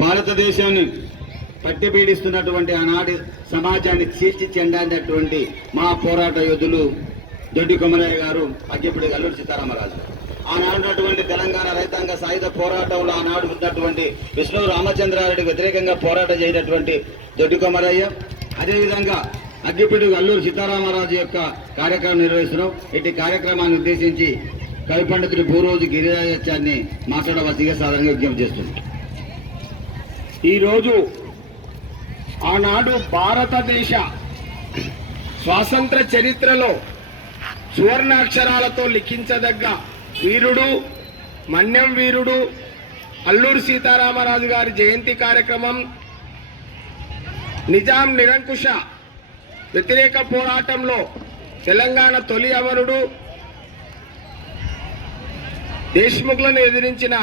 భారతదేశాన్ని పట్టి పీడిస్తున్నటువంటి ఆనాటి సమాజాన్ని చీల్చి చెండాడినటువంటి మా పోరాట యోధులు దొడ్డి కొమరయ్య గారు, అగ్గిపుడి అల్లూరి సీతారామరాజు. ఆనాడున్నటువంటి తెలంగాణ రైతాంగ సాయుధ పోరాటంలో ఆనాడు ఉన్నటువంటి విష్ణు రామచంద్రారెడ్డికి వ్యతిరేకంగా పోరాటం చేయనటువంటి దొడ్డి కొమరయ్య, అదేవిధంగా అగ్గిపుడి అల్లూరి సీతారామరాజు యొక్క కార్యక్రమం నిర్వహిస్తున్నాం. ఇటు కార్యక్రమాన్ని ఉద్దేశించి కవి పండితుడు భూరోజు గిరిరాజాన్ని మాట్లాడవలసిగా సాధారణంగా విజ్ఞప్తి చేస్తుంది. ఈరోజు ఆనాడు భారతదేశ స్వాతంత్ర చరిత్రలో సువర్ణాక్షరాలతో లిఖించదగ్గ వీరుడు, మన్యం వీరుడు అల్లూరి సీతారామరాజు గారి జయంతి కార్యక్రమం, నిజాం నిరంకుశ వ్యతిరేక పోరాటంలో తెలంగాణ తొలి అమరుడు, దేశ్ముఖ్లను ఎదిరించిన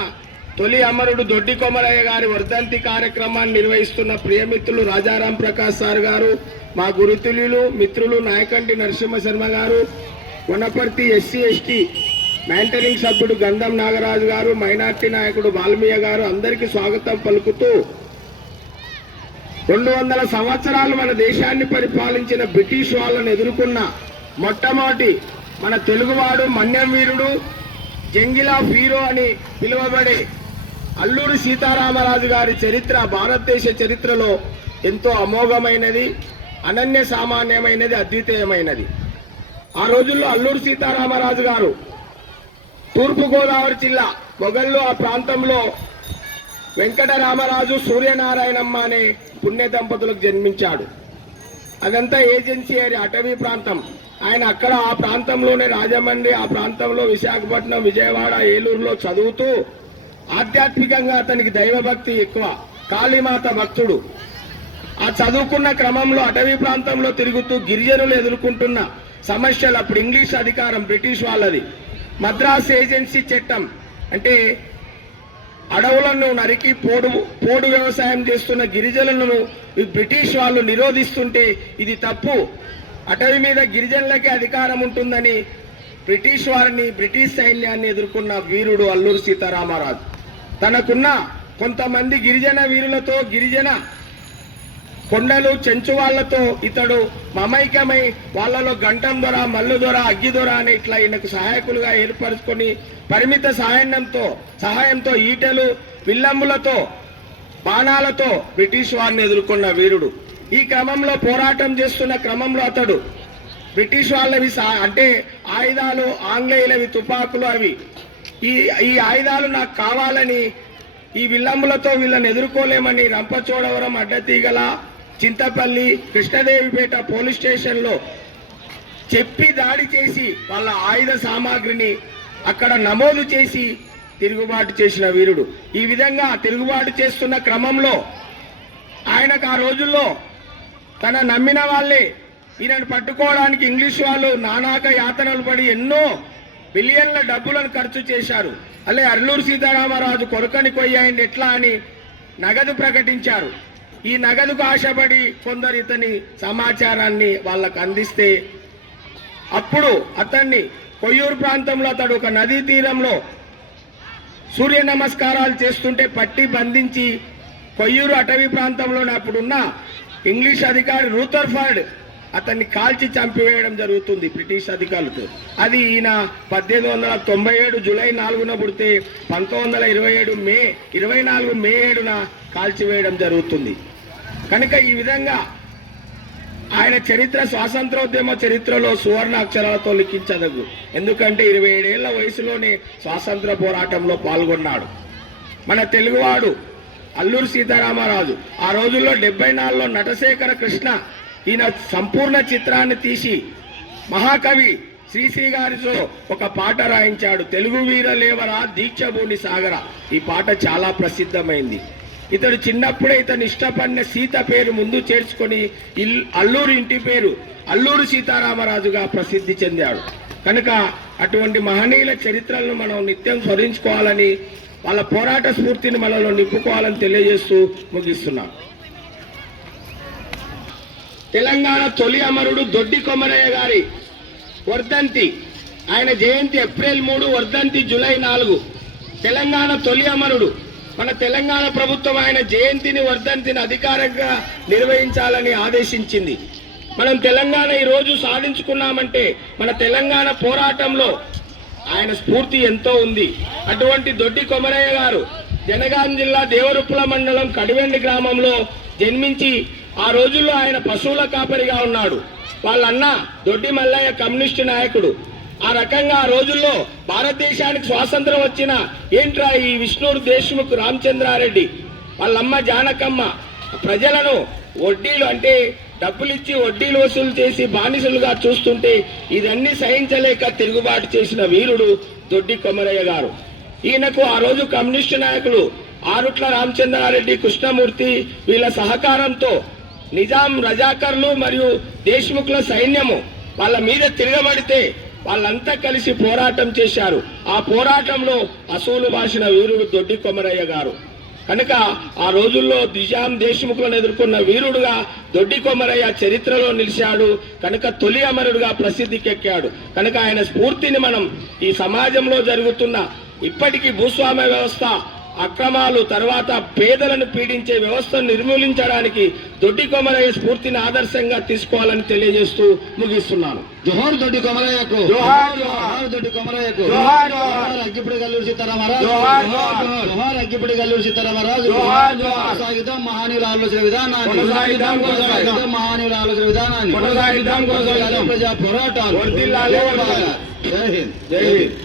తొలి అమరుడు దొడ్డి కొమరయ్య గారి వర్ధంతి కార్యక్రమాన్ని నిర్వహిస్తున్న ప్రియమిత్రులు రాజారాం ప్రకాష్ సార్ గారు, మా గురుతుల్యులు మిత్రులు నాయకంటి నరసింహ శర్మ గారు, వనపర్తి ఎస్సీ/ఎస్టీ మెంటరింగ్ సభ్యుడు గంధం నాగరాజు గారు, మైనార్టీ నాయకుడు బాల్మీయ గారు, అందరికీ స్వాగతం పలుకుతూ 200 సంవత్సరాలు మన దేశాన్ని పరిపాలించిన బ్రిటిష్ వాళ్ళను ఎదుర్కొన్న మొట్టమొదటి మన తెలుగువాడు, మన్యం వీరుడు, జంగిల్ ఆఫ్ హీరో అని పిలువబడే అల్లూరి సీతారామరాజు గారి చరిత్ర భారతదేశ చరిత్రలో ఎంతో అమోఘమైనది, అనన్య సామాన్యమైనది, అద్వితీయమైనది. ఆ రోజుల్లో అల్లూరి సీతారామరాజు గారు తూర్పుగోదావరి జిల్లా మొగళ్ళు ఆ ప్రాంతంలో వెంకటరామరాజు సూర్యనారాయణమ్మ అనే పుణ్య దంపతులకు జన్మించాడు. అదంతా ఏజెన్సీ ఏరియా, అటవీ ప్రాంతం. ఆయన అక్కడ ఆ ప్రాంతంలోనే రాజమండ్రి, ఆ ప్రాంతంలో విశాఖపట్నం, విజయవాడ, ఏలూరులో చదువుతూ ఆధ్యాత్మికంగా అతనికి దైవభక్తి ఎక్కువ, కాళీమాత భక్తుడు. ఆ చదువుకున్న క్రమంలో అటవీ ప్రాంతంలో తిరుగుతూ గిరిజనులు ఎదుర్కొంటున్న సమస్యలు, అప్పుడు ఇంగ్లీష్ అధికారం బ్రిటిష్ వాళ్ళది, మద్రాస్ ఏజెన్సీ చట్టం అంటే అడవులను నరికి పోడు వ్యవసాయం చేస్తున్న గిరిజనులను ఈ బ్రిటిష్ వాళ్ళు నిరోధిస్తుంటే ఇది తప్పు, అటవీ మీద గిరిజనులకే అధికారం ఉంటుందని బ్రిటిష్ వారిని, బ్రిటిష్ సైన్యాన్ని ఎదుర్కొన్న వీరుడు అల్లూరి సీతారామరాజు. తనకున్న కొంతమంది గిరిజన వీరులతో, గిరిజన కొండలు చెంచు వాళ్లతో ఇతడు మమైక్యమై వాళ్ళలో గంటం దొర, మల్లు దొర, అగ్గి దొర అని ఇట్లా ఈయనకు సహాయకులుగా ఏర్పరచుకొని పరిమిత సహాయంతో ఈటెలు, విల్లంబులతో, బాణాలతో బ్రిటిష్ వారిని ఎదుర్కొన్న వీరుడు. ఈ క్రమంలో పోరాటం చేస్తున్న క్రమంలో అతడు బ్రిటిష్ వాళ్ళవి అంటే ఆయుధాలు, ఆంగ్లేయులవి తుపాకులు, అవి ఈ ఆయుధాలు నాకు కావాలని, ఈ విల్లంబులతో వీళ్ళని ఎదుర్కోలేమని రంపచోడవరం, అడ్డతీగల, చింతపల్లి, కృష్ణదేవిపేట పోలీస్ స్టేషన్లో చెప్పి దాడి చేసి వాళ్ళ ఆయుధ సామాగ్రిని అక్కడ నమోదు చేసి తిరుగుబాటు చేసిన వీరుడు. ఈ విధంగా తిరుగుబాటు చేస్తున్న క్రమంలో ఆయనకు ఆ రోజుల్లో తన నమ్మిన వాళ్ళే ఈయనను పట్టుకోవడానికి ఇంగ్లీష్ వాళ్ళు నానాక యాతనలు పడి ఎన్నో బిలియన్ల డబ్బులను ఖర్చు చేశారు. అల్లే అల్లూరి సీతారామరాజు కొరకని కొయ్యాయండి ఎట్లా అని నగదు ప్రకటించారు. ఈ నగదుకు ఆశపడి కొందరు ఇతని సమాచారాన్ని వాళ్ళకు అందిస్తే అప్పుడు అతన్ని కొయ్యూరు ప్రాంతంలో అతడు ఒక నదీ తీరంలో సూర్య నమస్కారాలు చేస్తుంటే పట్టి బంధించి కొయ్యూరు అటవీ ప్రాంతంలోనే అప్పుడున్న ఇంగ్లీష్ అధికారి రూథర్ఫర్డ్ అతన్ని కాల్చి చంపివేయడం జరుగుతుంది బ్రిటిష్ అధికారులతో. అది ఈయన 1897 జూలై 4న పుడితే 1927 మే 7న కాల్చివేయడం జరుగుతుంది. కనుక ఈ విధంగా ఆయన చరిత్ర స్వాతంత్రోద్యమ చరిత్రలో సువర్ణ అక్షరాలతో లిఖించదగు. ఎందుకంటే 27 ఏళ్ల వయసులోనే స్వాతంత్ర పోరాటంలో పాల్గొన్నాడు మన తెలుగువాడు అల్లూరి సీతారామరాజు. ఆ రోజుల్లో 74లో నటశేఖర కృష్ణ ఈయన సంపూర్ణ చిత్రాన్ని తీసి మహాకవి శ్రీశ్రీ గారితో ఒక పాట రాయించాడు, తెలుగు వీరలేవరా దీక్షభూని సాగర. ఈ పాట చాలా ప్రసిద్ధమైంది. ఇతడు చిన్నప్పుడే ఇతను ఇష్టపడిన సీత పేరు ముందు చేర్చుకొని అల్లూరి ఇంటి పేరు అల్లూరి సీతారామరాజుగా ప్రసిద్ధి చెందాడు. కనుక అటువంటి మహనీయుల చరిత్రలను మనం నిత్యం స్మరించుకోవాలని, వాళ్ళ పోరాట స్ఫూర్తిని మనలో నింపుకోవాలని తెలియజేస్తూ ముగిస్తున్నాం. తెలంగాణ తొలి అమరుడు దొడ్డి కొమరయ్య గారి వర్ధంతి, ఆయన జయంతి ఏప్రిల్ 3, వర్ధంతి జూలై 4. తెలంగాణ తొలి అమరుడు మన తెలంగాణ ప్రభుత్వం ఆయన జయంతిని వర్ధంతిని అధికారికంగా నిర్వహించాలని ఆదేశించింది. మనం తెలంగాణ ఈ రోజు సాధించుకున్నామంటే మన తెలంగాణ పోరాటంలో ఆయన స్ఫూర్తి ఎంతో ఉంది. అటువంటి దొడ్డి కొమరయ్య గారు జనగాం జిల్లా దేవరుప్పుల మండలం కడివెండి గ్రామంలో జన్మించి ఆ రోజుల్లో ఆయన పశువుల కాపరిగా ఉన్నాడు. వాళ్ళన్న దొడ్డి మల్లయ్య కమ్యూనిస్టు నాయకుడు. ఆ రకంగా ఆ రోజుల్లో భారతదేశానికి స్వాతంత్రం వచ్చిన ఏంట్రా ఈ విష్ణు దేశ్ముఖ్ రామచంద్రారెడ్డి వాళ్ళమ్మ జానకమ్మ ప్రజలను వడ్డీలు అంటే డబ్బులు ఇచ్చి వడ్డీలు వసూలు చేసి బానిసలుగా చూస్తుంటే ఇదన్నీ సహించలేక తిరుగుబాటు చేసిన వీరుడు దొడ్డి కొమరయ్య గారు. ఈయనకు ఆ రోజు కమ్యూనిస్టు నాయకులు ఆరుట్ల రామచంద్రారెడ్డి, కృష్ణమూర్తి వీళ్ళ సహకారంతో నిజాం రజాకర్లు మరియు దేశ్ముఖ్ల సైన్యము వాళ్ళ మీద తిరగబడితే వాళ్ళంతా కలిసి పోరాటం చేశారు. ఆ పోరాటంలో అసూలు బాసిన వీరుడు దొడ్డి కొమరయ్య గారు. కనుక ఆ రోజుల్లో నిజాం దేశ్ముఖ్లను ఎదుర్కొన్న వీరుడుగా దొడ్డి కొమరయ్య చరిత్రలో నిలిచాడు. కనుక తొలి అమరుడుగా ప్రసిద్ధికెక్కాడు. కనుక ఆయన స్ఫూర్తిని మనం ఈ సమాజంలో జరుగుతున్న ఇప్పటికీ భూస్వామ్య వ్యవస్థ అక్రమాలు తర్వాత పేదలను పీడించే వ్యవస్థను నిర్మూలించడానికి దొడ్డి కొమరయ్య స్ఫూర్తిని ఆదర్శంగా తీసుకోవాలని తెలియజేస్తూ ముగిస్తున్నాను. జోహార్ దొడ్డి కొమరయ్యకు, జోహార్ జోహార్ దొడ్డి కొమరయ్యకు, జోహార్ జోహార్ అగ్గిపుడి గల్లూరు సీతారామరాజు, జోహార్ జోహార్ అగ్గిపుడి గల్లూరు సీతారామరాజు. జోహార్ జోహార్ కొనసాగిద్దాం మహానీయుల ఆలోచన విధానాన్ని, కొనసాగిద్దాం మహానీయుల ఆలోచన విధానాన్ని, కొనసాగిద్దాం ప్రజా పోరాటాలు. వర్ధిల్లాలి. జై హింద్, జై హింద్.